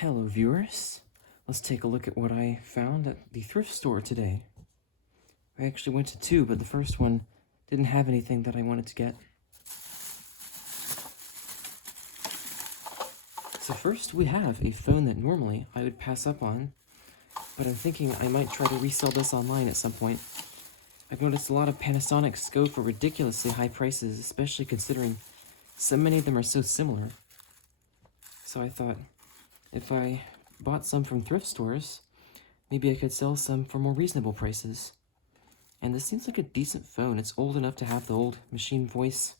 Hello viewers, let's take a look at what I found at the thrift store today. I actually went to two, but the first one didn't have anything that I wanted to get. So first we have a phone that normally I would pass up on, but I'm thinking I might try to resell this online at some point. I've noticed a lot of Panasonics go for ridiculously high prices, especially considering so many of them are so similar. So I thought, if I bought some from thrift stores, maybe I could sell some for more reasonable prices. And this seems like a decent phone. It's old enough to have the old machine voice.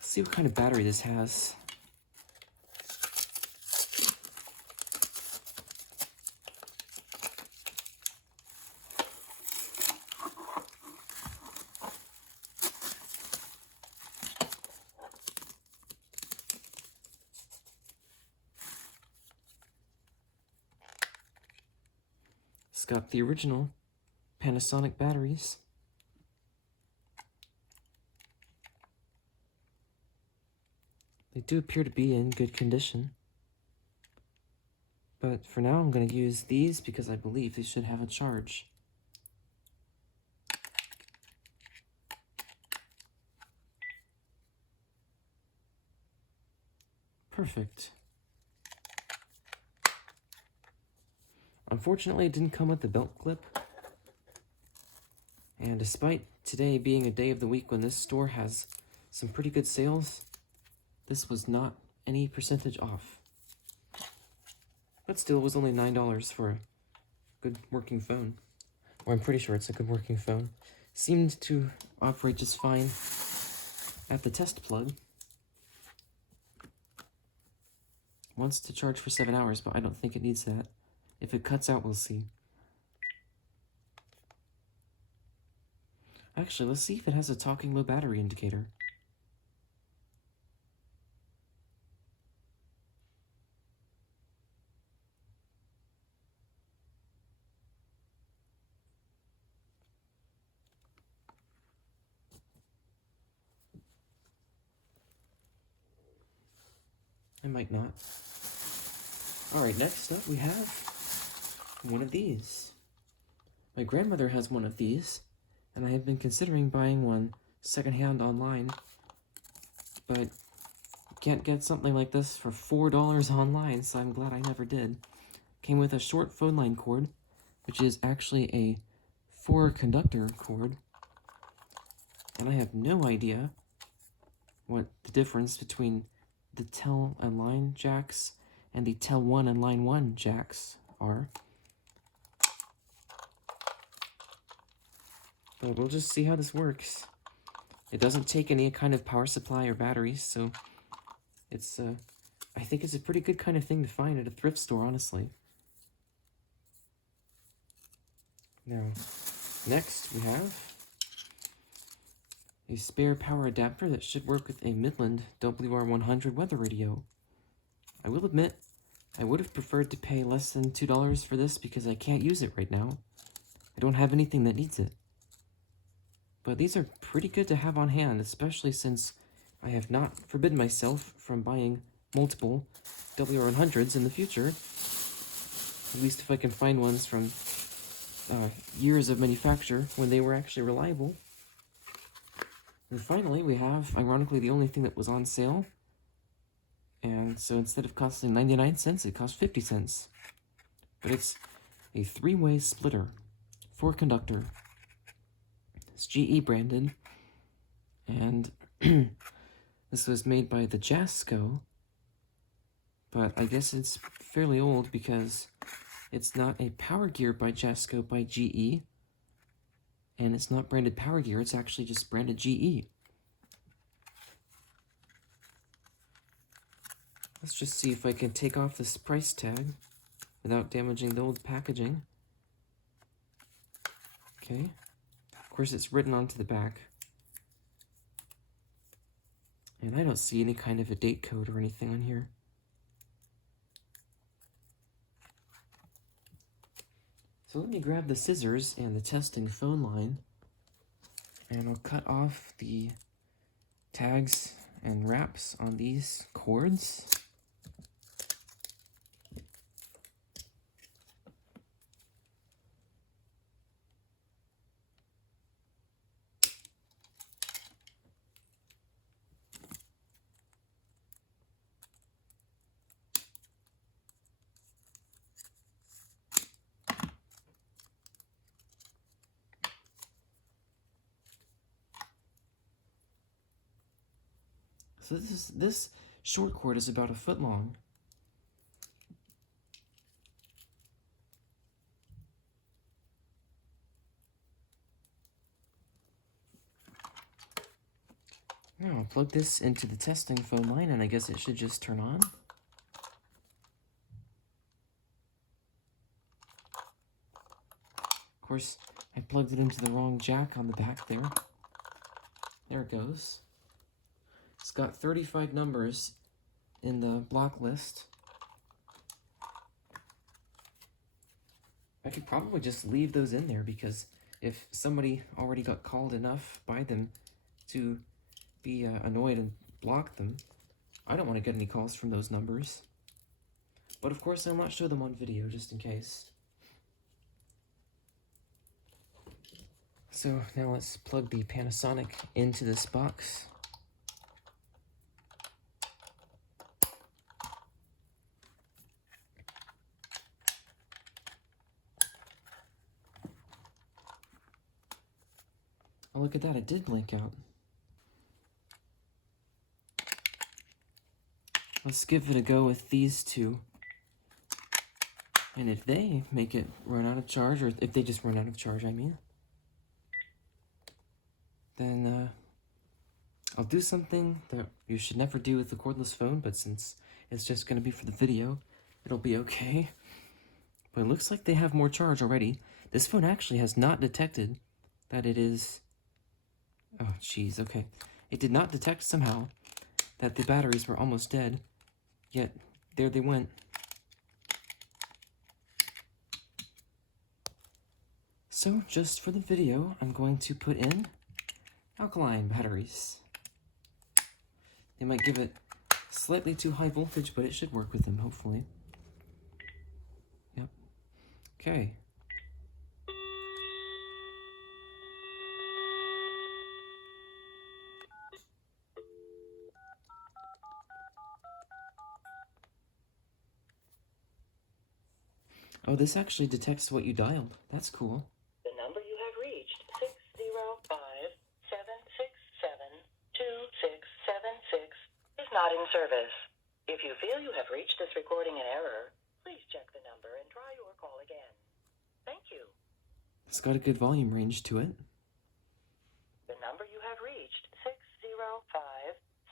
Let's see what kind of battery this has. It's got the original Panasonic batteries. They do appear to be in good condition. But for now, I'm going to use these because I believe they should have a charge. Perfect. Unfortunately, it didn't come with the belt clip. And despite today being a day of the week when this store has some pretty good sales, this was not any percentage off. But still, it was only $9 for a good working phone. Or I'm pretty sure it's a good working phone. Seemed to operate just fine at the test plug. Wants to charge for 7 hours, but I don't think it needs that. If it cuts out, we'll see. Actually, let's see if it has a talking low battery indicator. I might not. Alright, next up we have one of these. My grandmother has one of these, and I have been considering buying one secondhand online, but can't get something like this for $4 online, so I'm glad I never did. Came with a short phone line cord, which is actually a 4-conductor cord, and I have no idea what the difference between the tel and line jacks and the tel 1 and line 1 jacks are. But we'll just see how this works. It doesn't take any kind of power supply or batteries, so it's, I think it's a pretty good kind of thing to find at a thrift store, honestly. Now, next we have a spare power adapter that should work with a Midland WR100 weather radio. I will admit, I would have preferred to pay less than $2 for this because I can't use it right now. I don't have anything that needs it. But these are pretty good to have on hand, especially since I have not forbidden myself from buying multiple WR100s in the future. At least if I can find ones from years of manufacture when they were actually reliable. And finally, we have, ironically, the only thing that was on sale. And so instead of costing 99 cents, it cost 50 cents. But it's a 3-way splitter, 4-conductor. It's GE branded. And this was made by the Jasco. But I guess it's fairly old because it's not a power gear by Jasco by GE. And it's not branded power gear, it's actually just branded GE. Let's just see if I can take off this price tag without damaging the old packaging. Okay. Of course, it's written onto the back. And I don't see any kind of a date code or anything on here. So let me grab the scissors and the testing phone line, and I'll cut off the tags and wraps on these cords. So this short cord is about 1 foot long. Now I'll plug this into the testing phone line, and I guess it should just turn on. Of course, I plugged it into the wrong jack on the back there. There it goes. It's got 35 numbers in the block list. I could probably just leave those in there, because if somebody already got called enough by them to be annoyed and block them, I don't want to get any calls from those numbers. But of course I'll not show them on video, just in case. So now let's plug the Panasonic into this box. Oh, look at that, it did blink out. Let's give it a go with these two. And if they make it run out of charge, or if they just run out of charge, I mean, then I'll do something that you should never do with the cordless phone, but since it's just going to be for the video, it'll be okay. But it looks like they have more charge already. This phone actually has not detected that it is... Oh, jeez, okay. It did not detect somehow that the batteries were almost dead, yet there they went. So, just for the video, I'm going to put in alkaline batteries. They might give it slightly too high voltage, but it should work with them, hopefully. Yep. Okay. Oh, this actually detects what you dialed. That's cool. The number you have reached, 605-767-2676, is not in service. If you feel you have reached this recording in error, please check the number and try your call again. Thank you. It's got a good volume range to it. The number you have reached,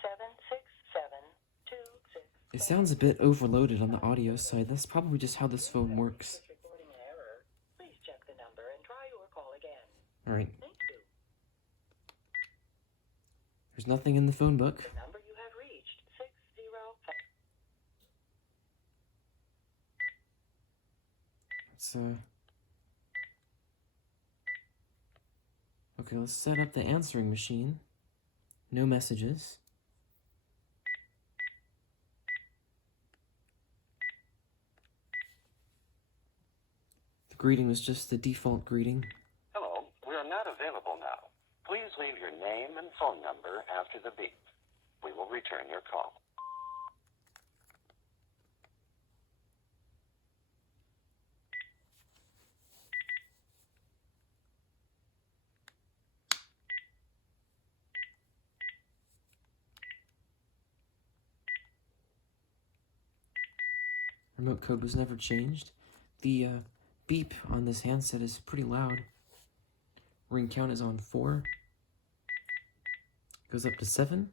605-767-2676. It sounds a bit overloaded on the audio side. That's probably just how this phone works. Recording in error. Please check the number and try your call again. Alright. Thank you. There's nothing in the phone book. The number you have reached, 605. Okay, let's set up the answering machine. No messages. The greeting was just the default greeting. Hello, we are not available now. Please leave your name and phone number after the beep. We will return your call. Remote code was never changed. The beep on this handset is pretty loud. Ring count is on 4. Goes up to 7.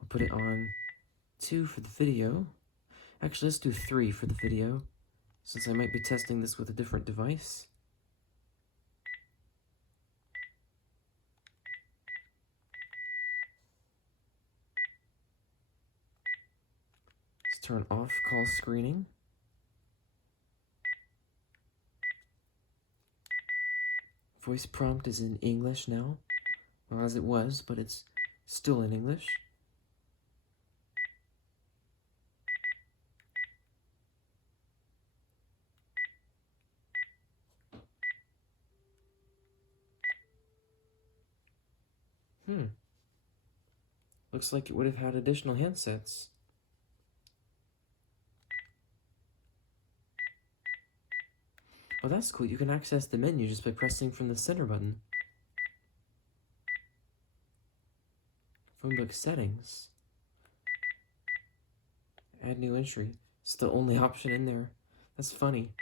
I'll put it on 2 for the video. Actually, let's do 3 for the video, since I might be testing this with a different device. Let's turn off call screening. Voice prompt is in English now. Well, as it was, but it's still in English. Looks like it would have had additional handsets. Oh, that's cool. You can access the menu just by pressing from the center button. Phone book settings. Add new entry. It's the only option in there. That's funny.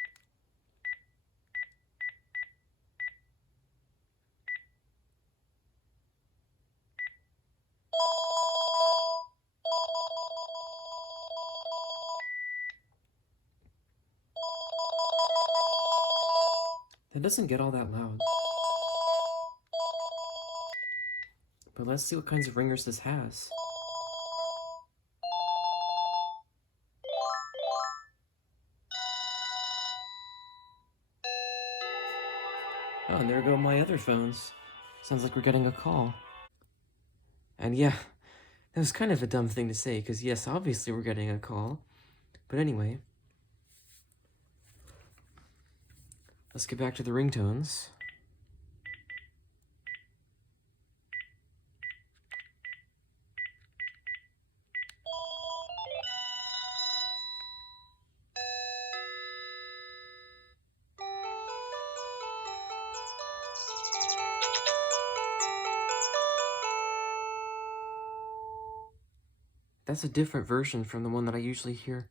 That doesn't get all that loud. But let's see what kinds of ringers this has. Oh, and there go my other phones. Sounds like we're getting a call. And yeah, that was kind of a dumb thing to say, because yes, obviously we're getting a call. But anyway, let's get back to the ringtones. That's a different version from the one that I usually hear.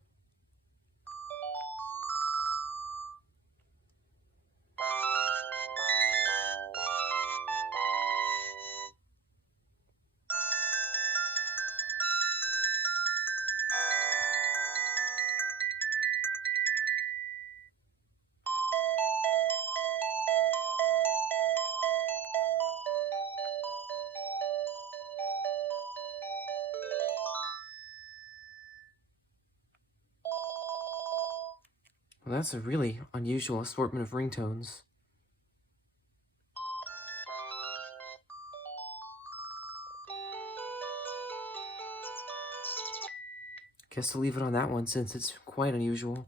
Well, that's a really unusual assortment of ringtones. Guess I'll leave it on that one since it's quite unusual.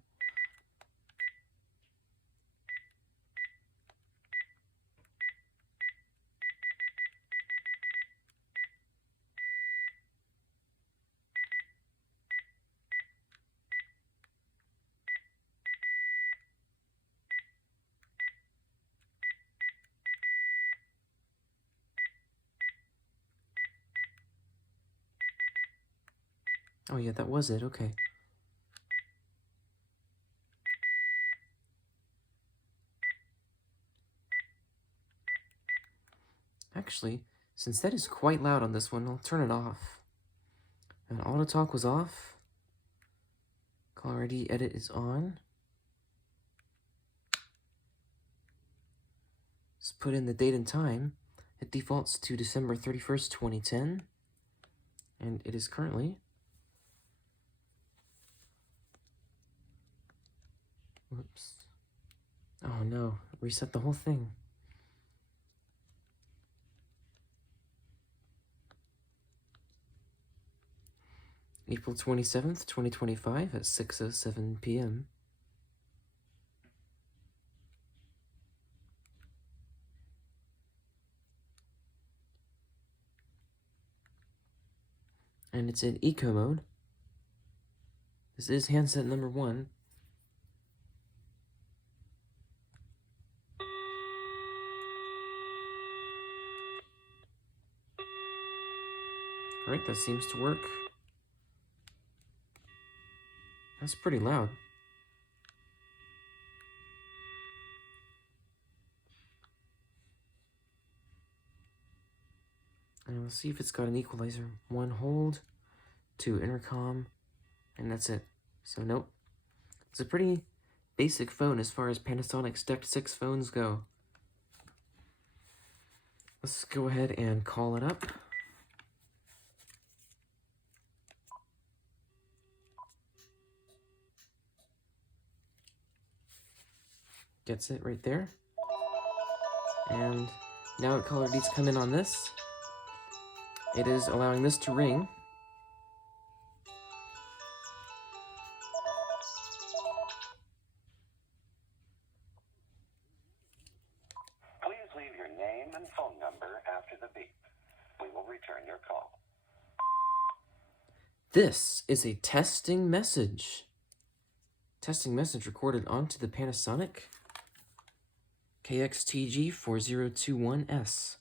Oh yeah, that was it, okay. Actually, since that is quite loud on this one, I'll turn it off. And auto talk was off. Caller ID edit is on. Let's put in the date and time. It defaults to December 31st, 2010. And it is currently... Whoops. Oh no, reset the whole thing. April 27th, 2025 at 6:07 p.m. And it's in eco mode. This is handset number 1. Alright, that seems to work. That's pretty loud. And we'll see if it's got an equalizer. 1 hold, 2 intercom, and that's it. So nope. It's a pretty basic phone as far as Panasonic's Deck 6 phones go. Let's go ahead and call it up. Gets it right there. And now caller ID's come in on this. It is allowing this to ring. Please leave your name and phone number after the beep. We will return your call. This is a testing message. Testing message recorded onto the Panasonic K-TG4021.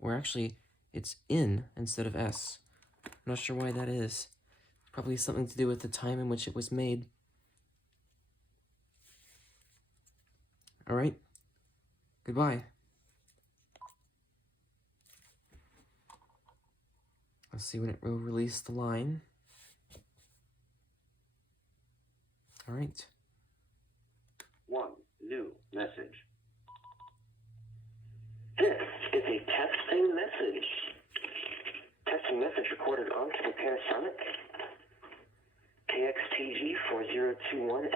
Or actually, it's in instead of S. I'm not sure why that is. Probably something to do with the time in which it was made. Alright. Goodbye. Let's see when it will release the line. Alright. 1. New message. This is a testing message. Testing message recorded onto the Panasonic K-TG4021.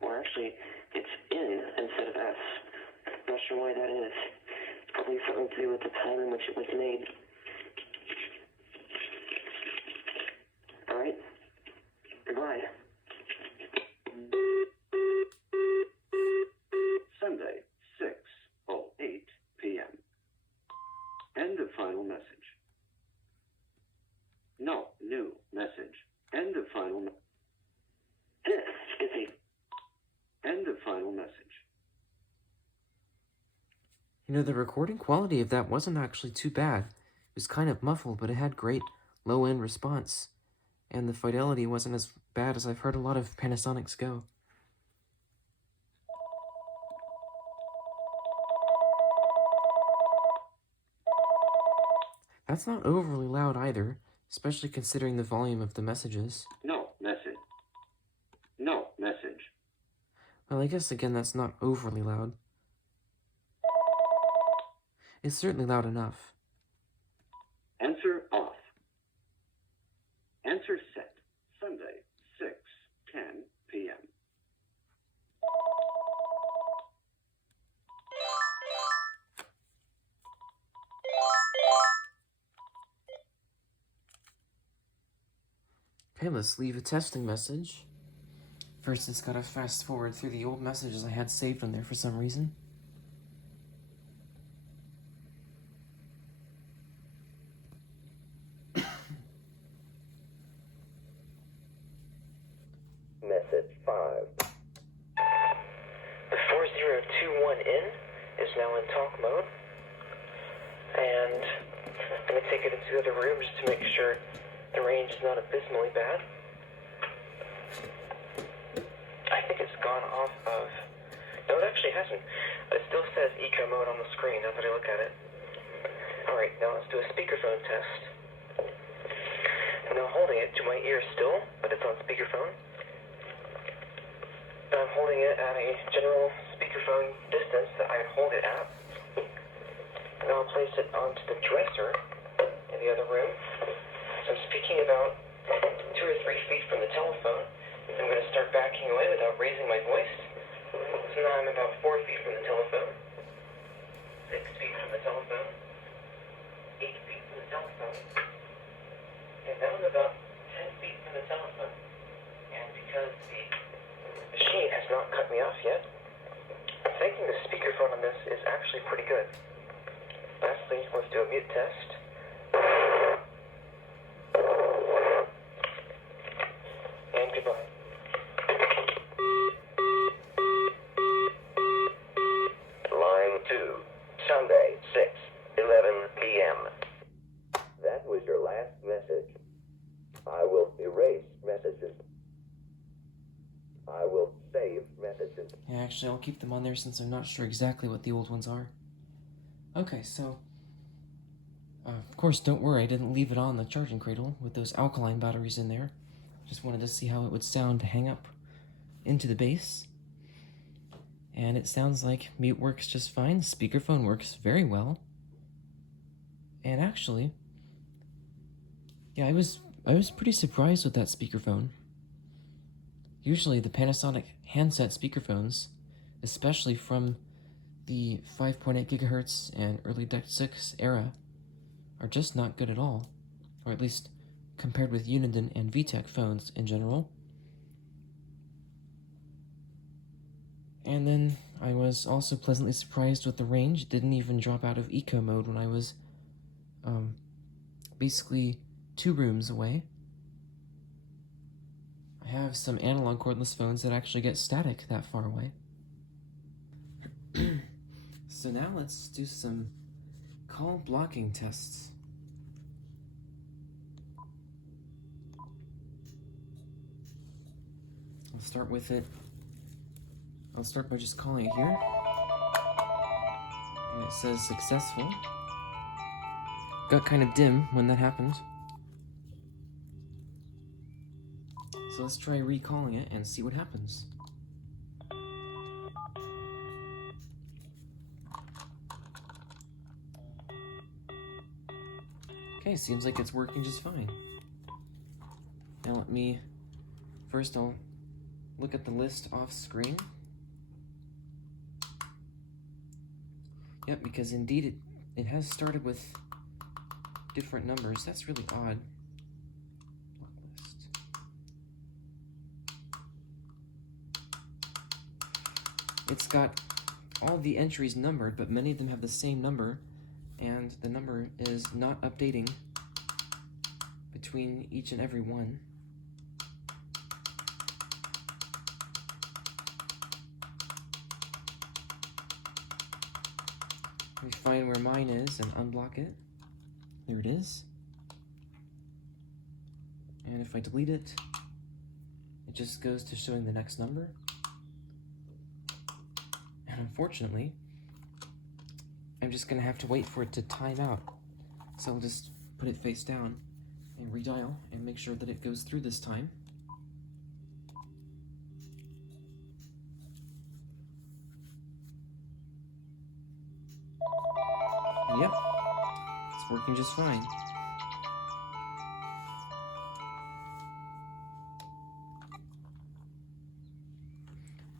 Or actually, it's in instead of S. Not sure why that is. It's probably something to do with the time in which it was made. Alright. Goodbye. Sunday, 6:08 p.m. End of final message. No new message. End of final message. This is a End of final message. You know, the recording quality of that wasn't actually too bad. It was kind of muffled, but it had great low-end response. And the fidelity wasn't as bad as I've heard a lot of Panasonics go. That's not overly loud either, especially considering the volume of the messages. No message. No message. Well, I guess again that's not overly loud. It's certainly loud enough. Answer off. Answer set. Sunday, 6:10 p.m. Okay, let's leave a testing message. First, it's gotta fast forward through the old messages I had saved on there for some reason. message 5. The 4021 in is now in talk mode. And I'm going to take it into the other room just to make sure the range is not abysmally bad. I think it's gone off of... No, it actually hasn't. It still says eco mode on the screen now that I look at it. Alright, now let's do a speakerphone test. I'm now holding it to my ear still, but it's on speakerphone. I'm holding it at a general speakerphone distance that I'd hold it at. And I'll place it onto the dresser in the other room. So I'm speaking about 2 or 3 feet from the telephone. I'm going to start backing away without raising my voice. So now I'm about 4 feet from the telephone, 6 feet from the telephone, 8 feet from the telephone, and now I'm about 10 feet from the telephone. And because the machine has not cut me off yet, I'm thinking the speakerphone on this is actually pretty good. Lastly, let's do a mute test. And goodbye. Line 2, Sunday, 6:11 p.m. That was your last message. I will erase messages. I will save messages. Yeah, actually, I'll keep them on there since I'm not sure exactly what the old ones are. Okay, so... of course, don't worry, I didn't leave it on the charging cradle with those alkaline batteries in there. Just wanted to see how it would sound to hang up into the base. And it sounds like mute works just fine. Speakerphone works very well. And actually, yeah, I was pretty surprised with that speakerphone. Usually the Panasonic handset speakerphones, especially from the 5.8 gigahertz and early DECT 6 era, are just not good at all, or at least compared with Uniden and VTech phones in general. And then I was also pleasantly surprised with the range. It didn't even drop out of eco mode when I was basically 2 rooms away. I have some analog cordless phones that actually get static that far away. So now let's do some call blocking tests. I'll start with it. I'll start by just calling it here. And it says successful. Got kind of dim when that happened. So let's try recalling it and see what happens. Okay, seems like it's working just fine. Now first I'll look at the list off screen. Yep, because indeed it has started with different numbers. That's really odd. Block list. It's got all the entries numbered, but many of them have the same number, and the number is not updating between each and every one. Let me find where mine is and unblock it. There it is. And if I delete it, it just goes to showing the next number. And unfortunately, I'm just gonna have to wait for it to time out. So I'll just put it face down and redial and make sure that it goes through this time. Yep, it's working just fine.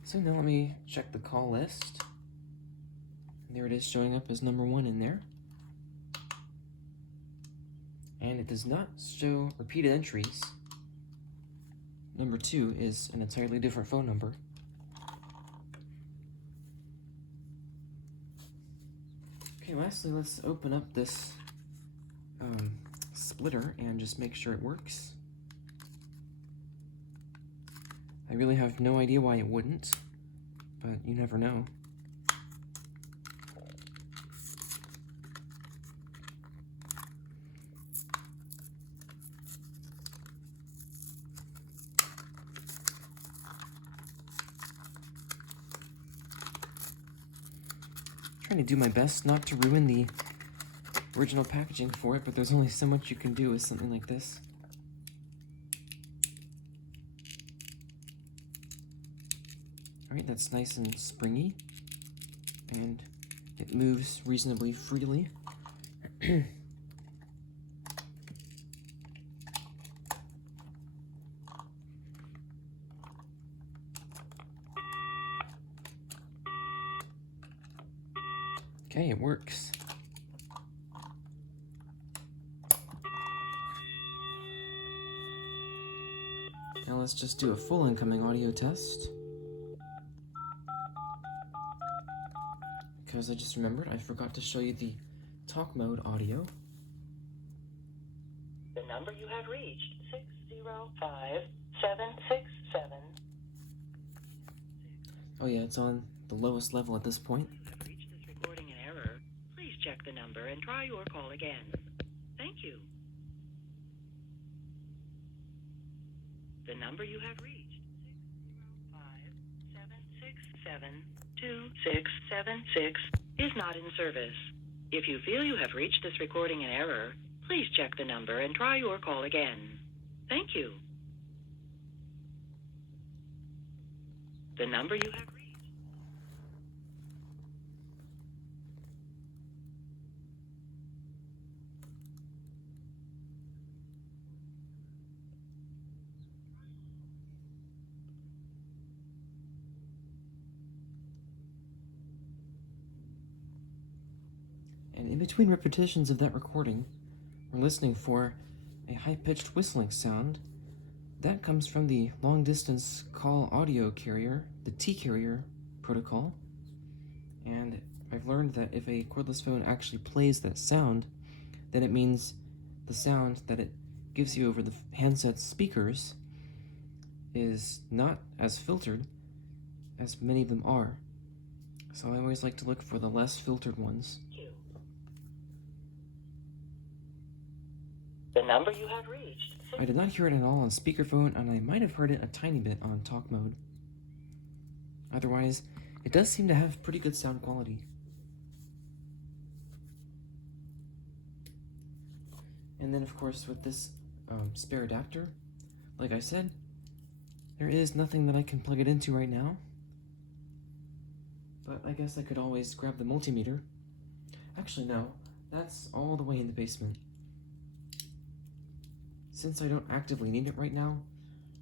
So now let me check the call list. There it is, showing up as number 1 in there. And it does not show repeated entries. Number 2 is an entirely different phone number. Okay, lastly, let's open up this splitter and just make sure it works. I really have no idea why it wouldn't, but you never know. Trying to do my best not to ruin the original packaging for it, but there's only so much you can do with something like this. Alright, that's nice and springy, and it moves reasonably freely. Okay, it works. Now let's just do a full incoming audio test. Because I just remembered, I forgot to show you the talk mode audio. The number you have reached, 605767. Oh yeah, it's on the lowest level at this point. You have reached this recording in error. Please check the number and try your call again. Thank you. The number you have reached, 605-767-2676, is not in service. If you feel you have reached this recording in error, please check the number and try your call again. Thank you. The number you have reached. And in between repetitions of that recording, we're listening for a high-pitched whistling sound. That comes from the long-distance call audio carrier, the T-carrier protocol. And I've learned that if a cordless phone actually plays that sound, then it means the sound that it gives you over the handset's speakers is not as filtered as many of them are. So I always like to look for the less filtered ones. The number you have reached. I did not hear it at all on speakerphone, and I might have heard it a tiny bit on talk mode. Otherwise, it does seem to have pretty good sound quality. And then, of course, with this spare adapter, like I said, there is nothing that I can plug it into right now. But I guess I could always grab the multimeter. Actually, no, that's all the way in the basement. Since I don't actively need it right now,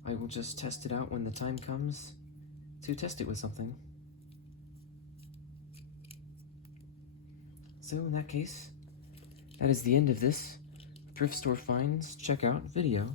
I will just test it out when the time comes to test it with something. So in that case, that is the end of this Thrift Store Finds Checkout video.